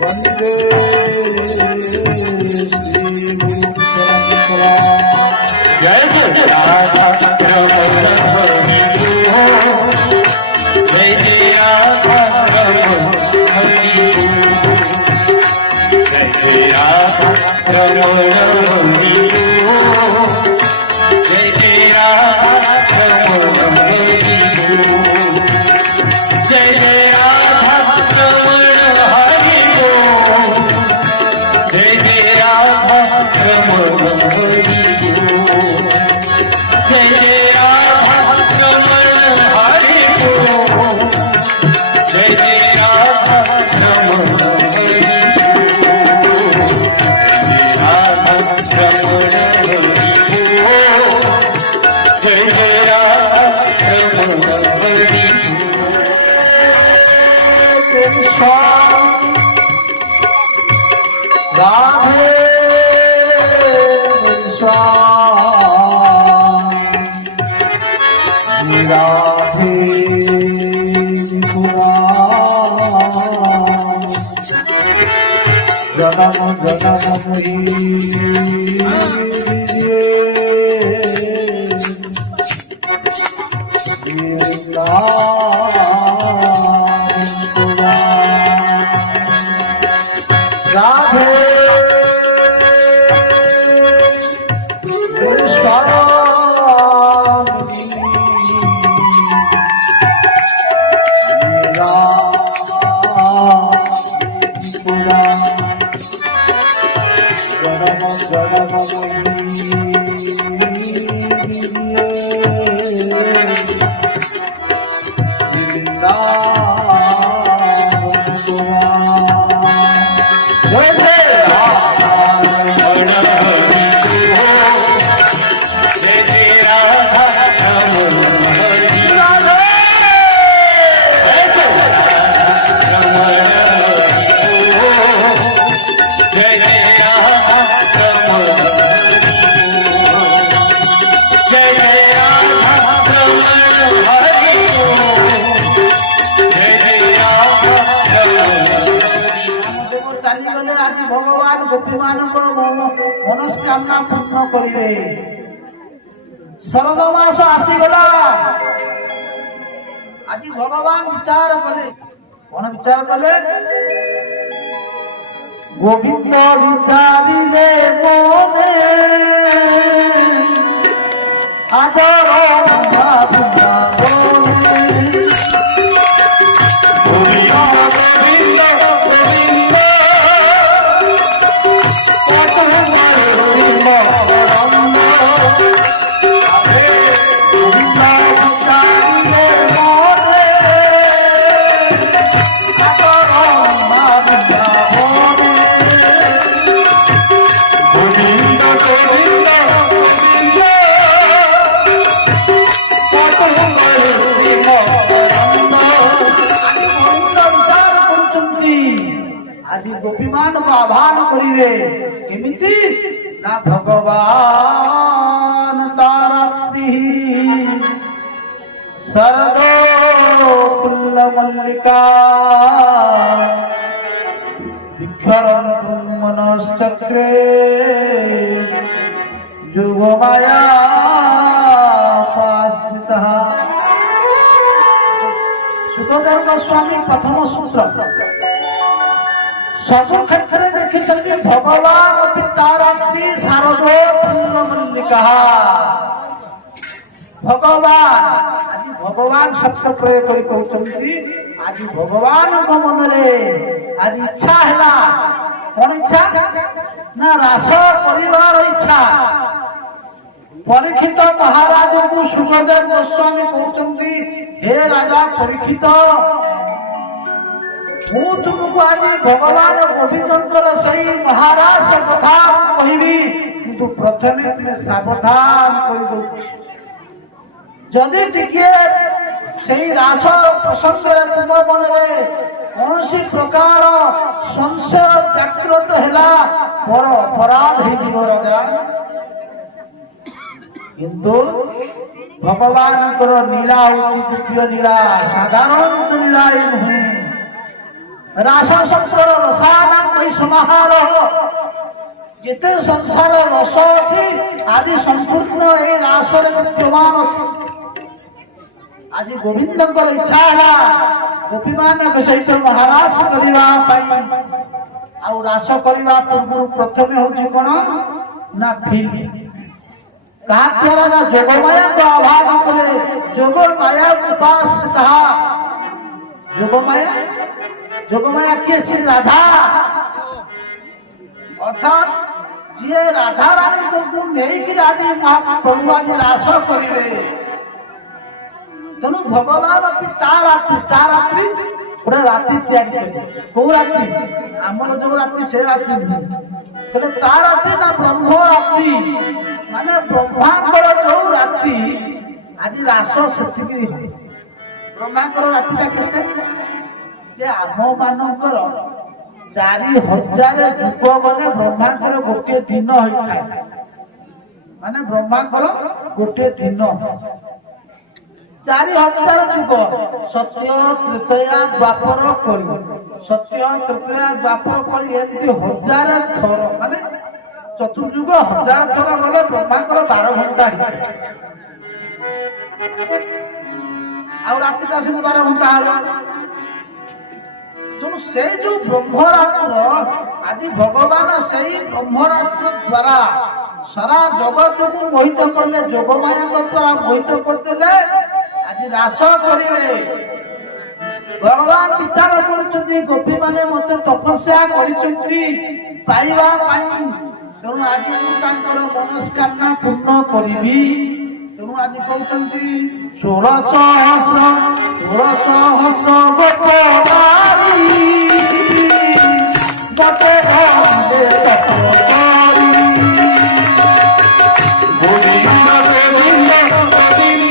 वंदे जय जय राधा रमण जय जय राधा रमण जय जय राधा रमण जय जय राधा रमण जय जय राधा रमण हरि बोल जय जय राधा रमण हरि बोल जय जय राधा रमण हरि बोल जय जय राधा रमण हरि बोल जय राधा रमण हरि बोल जय जय राधा रमण हरि राधे राधे जनम जनम भगवान गोपी मान मनस्कामना पूर्ण करेंगे। शरद मास आसीगला आज भगवान विचार कले कौन विचार कले गोविंद विचारिले मोने आदर गोपीमान को आह्वान करिवे एमिति ना भगवान तारती सरदो फुल्ल मल्लिका विक्षरन् मनश्चक्रे जुग माया पास्थितः। सुखदेव गोस्वामी प्रथम सूत्र सब क्षेत्र में देखी भगवान तारती शारदो फुल्ल मल्लिका भगवान आज भगवान शब्द प्रयोग कर कहते आज भगवान मन में आज इच्छा है कौन इच्छा ना रास परिवार इच्छा परीक्षित महाराज को सुखदेव गोस्वामी कहते हे राजा परीक्षित ମୁଁ ତୁମକୁ ଆଜି ଭଗବାନ ଗୋବିନ୍ଦଙ୍କର ସେହି ମହାରାଜ କଥା କହିବି କିନ୍ତୁ ପ୍ରଥମେ ତୁମେ ସାବଧାନ କରିଦେଉଛି ଯଦି ଟିକେ ସେହି ରାସ ପ୍ରସଙ୍ଗରେ ତୁମ ମନରେ କୌଣସି ପ୍ରକାର ସଂଶୟ ଜାଗ୍ରତ ହେଲା ବଡ଼ ଅପରାଧ ହେଇଯିବ ରାଜା। କିନ୍ତୁ ଭଗବାନଙ୍କର ନୀଳା ହେଉଛି ଦ୍ୱିତୀୟ ନୀଳା ସାଧାରଣ ମିଳାଇ ନୁହେଁ। ରାସ ଶବ୍ଦର ରସାନାମ କହି ସମାହାର। ଯେତେ ସଂସାର ରସ ଅଛି ଆଜି ସମ୍ପୂର୍ଣ୍ଣ ଏହି ରାସରେ ବିଦ୍ୟମାନ ଅଛି। ଆଜି ଗୋବିନ୍ଦଙ୍କର ଇଚ୍ଛା ହେଲା ଗୋପୀମାନଙ୍କ ସହିତ ମହାରାଜ କରିବା ପାଇଁ। ଆଉ ରାସ କରିବା ପୂର୍ବରୁ ପ୍ରଥମେ ହଉଛି କଣ ନା ଫିଲ୍ମ। କାହା ଦ୍ୱାରା ନା ଯୋଗମାୟାଙ୍କ ଅଭାବ କଲେ ଯୋଗମାୟା ଉପାସ ତାହା ଯୋଗମାୟା କିଏ? ଶ୍ରୀ ରାଧା। ଅର୍ଥାତ୍ ଯିଏ ରାଧା ରାଣୀଙ୍କୁ ନେଇକିରି ଆଜି ମହାପ୍ରଭୁ ଆଜି ରାସ କରିବେ। ତେଣୁ ଭଗବାନ ତା ରାତ୍ରି ଗୋଟେ ରାତି ତିଆରି କରିବେ। କୋଉ ରାତ୍ରି? ଆମର ଯୋଉ ରାତ୍ରି ସେ ରାତ୍ରି ନୁହେଁ। ବୋଲେ ତା ରାତ୍ରି ନା ବ୍ରହ୍ମ ରାତ୍ରି, ମାନେ ବ୍ରହ୍ମାଙ୍କର ଯୋଉ ରାତ୍ରି ଆଜି ରାସ ସେତିକି। ବ୍ରହ୍ମାଙ୍କର ରାତିଟା କେତେ? ଯେ ଆମ ମାନଙ୍କର 4000 ଯୁଗ ଗଲେ ବ୍ରହ୍ମାଙ୍କର ଗୋଟିଏ ଦିନ ହୋଇଥାଏ। ମାନେ ବ୍ରହ୍ମାଙ୍କର ଗୋଟିଏ ଦିନ 4000 ଯୁଗ। ସତ୍ୟ ତ୍ରେତୟା ଦ୍ୱାପର କଳି, ସତ୍ୟ ତ୍ରେତୟା ଦ୍ୱାପର କଳି ଏମିତି 1000 ଥର, ମାନେ ଚତୁର୍ଯୁଗ 1000 ଥର ଗଲେ ବ୍ରହ୍ମାଙ୍କର 12 ଘଣ୍ଟା ହେଇଥାଏ। ଆଉ ରାତିଟା ସେମିତି 12 ଘଣ୍ଟା ହବ। ତେଣୁ ସେଇ ଯୋଉ ବ୍ରହ୍ମରାତ୍ର ଆଜି ଭଗବାନ ସେଇ ବ୍ରହ୍ମରାତ୍ର ଦ୍ୱାରା ସାରା ଜଗତକୁ ମୋହିତ କଲେ। ଯୋଗମାୟାଙ୍କ ଦ୍ୱାରା ମୋହିତ କରିଦେଲେ। ଆଜି ରାସ କରିବେ। ଭଗବାନ ବିଚାର କରୁଛନ୍ତି ଗୋପୀମାନେ ମତେ ତପସ୍ୟା କରିଛନ୍ତି ପାଇବା ପାଇଁ। ତେଣୁ ଆଜି ମୁଁ ତାଙ୍କର ମନସ୍କାମନା ପୂର୍ଣ୍ଣ କରିବି। ତେଣୁ ଆଜି କହୁଛନ୍ତି 16 ସହସ୍ର ଗୋପନାରୀ ଗୋଟେ ଘରେ ତପସ୍ୟାରୀ। ଗୋବିନ୍ଦ ଗୋବିନ୍ଦ ଗୋବିନ୍ଦ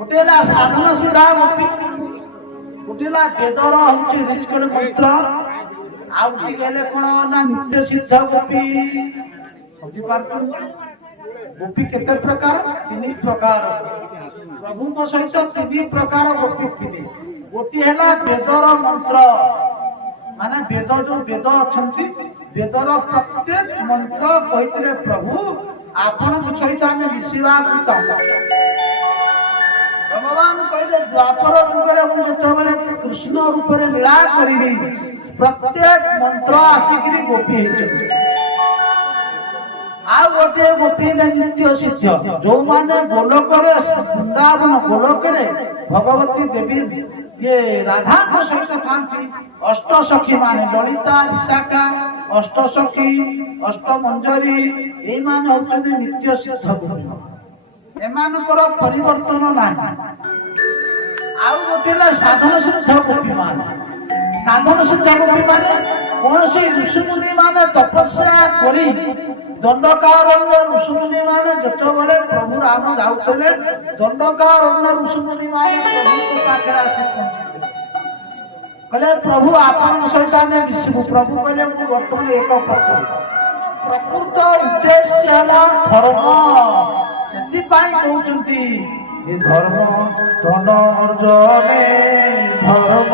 गोटे साधन सीधा गोपी, गोटे वेदर हूँ ऋचकड़ मंत्र, आउ कौन ना नित्य सिद्ध गोपी। गोपी केते प्रकार? 3 प्रकार। प्रभु सहित 3 प्रकार गोपी थी। गोटी है वेदर मंत्र, माने वेद जो वेद अच्छा वेदर प्रत्येक मंत्र कहते प्रभु आपण सहित आम मिशा चाहूँ। भगवान कहले द्वापर युगरे मुझे कृष्ण रूप में लीला करी। प्रत्येक मंत्र आसिक गोपी आ गोटे गोपी नित्य सिद्ध जो माने गोलोक वृंदावन गोलोक भगवती देवी ये राधा सहित था। अष्टसखी माने ललिता विशाखा अष्टसखी अष्टमंजरी ये माने होचंदी नित्य सिद्ध गोपी। एमानकर परिवर्तन नहीं। आउ गोटे साधन सिद्ध गोपी माने। साधन सिद्ध गोपी माने कौन से ऋषिमुनि माने तपस्या करी दंडकारण्य ऋषिमुनि माने जतबेले प्रभु राम जाउतले दंडकारण्य ऋषिमुनि माने प्रभु पाखे आसी पहुंचले। कहले प्रभु आपन सहित आमे मिसिबु। प्रभु कहले मु वर्तमान एक प्रकृत उद्देश्य है धर्म। सेतिपाई कहउचंती ये धर्म धन अर्जने धर्म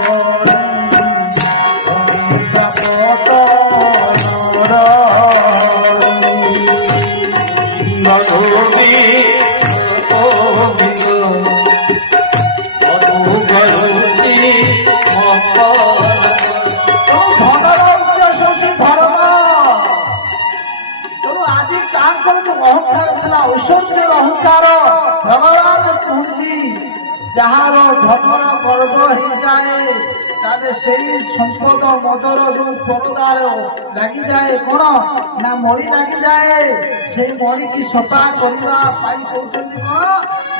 करी ঐশ্বর্যের অহংକାର ভগবান কুহନ୍ତି যাହାର ଧନର ଗର୍ବ ହେଇଯାଏ ତାହେଲେ ସେଇ ସମ୍ପଦ ମଦର ଯୋଉ ପରଦାର ଲାଗିଯାଏ କଣ ନା ମଳି ଲାଗିଯାଏ ସେଇ ମଳିକି ସଫା କରିବା ପାଇଁ କହୁଛନ୍ତି କଣ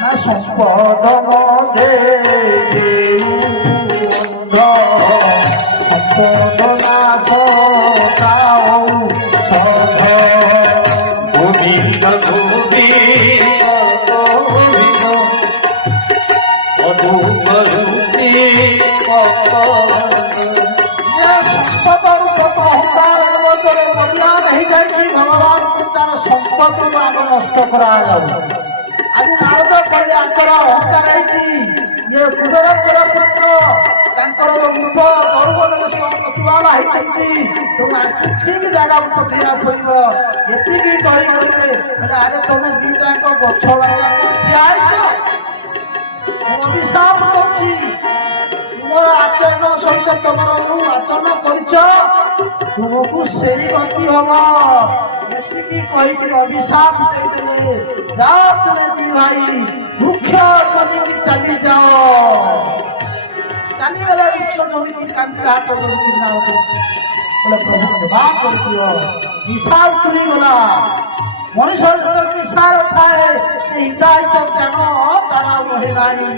ନା ସମ୍ପଦ ମଧ୍ୟରେ সম্পদ নাথ তাও সধ গোবিন্দ গোবিন্দ মধুমরূপী সম্পদর কত অহংকার মধ্যে বলিয়ান হয়েযাই ভগবানকে তার সম্পদকে আগে নষ্ট করা যাবে আজ নারদ କହିଲେ ଆଙ୍କର ଅହଙ୍କାର ହେଇଛି ଇଏ କୁବେରଙ୍କର ପୁତ୍ର ତାଙ୍କର ରୂପ ଗୌରବ ପ୍ରତିଭା ହେଇଛନ୍ତି ତେଣୁ ଆକୁ ଠିକ ଜାଗାକୁ ପଠେଇବା ପଡିବ ଏତିକି କହିଗଲେ ଆରେ ତମେ ଦିଟାଙ୍କ ଗଛ ବାଇବାକୁ ଠିଆ ହେଇଛ ମୁଁ ଅଭିଶାପ କରୁଛି ତୁମର ଆଚରଣ ସହିତ ତମର ଯୋଉ ଆଚରଣ କରିଛ ତୁମକୁ ସେଇ ଗତି ହବ ଏତିକି କହିକି ଅଭିଶାପ ଦେଇଦେଲେ ଯାଅ ତୁମେ ଦି ଭାଇ ବୃକ୍ଷ ଜମିକି ଚାଲିଯାଅ ଚାଲିଗଲେ ବିଶ୍ୱ ଜମିକି କାନ୍ଦି ହାତ ଧରିକି ଯାଅ ବୋଲେ ପ୍ରଭୁ କ୍ଷମା କରିଦିଅ ବିଶାଳ ତୁଳିଗଲା ମଣିଷ ଯେତେବେଳେ ବିଶାଳ ଥାଏ ସେ ହିତାହିତ ଜ୍ଞାନ ତାର ରହେ ନାହିଁ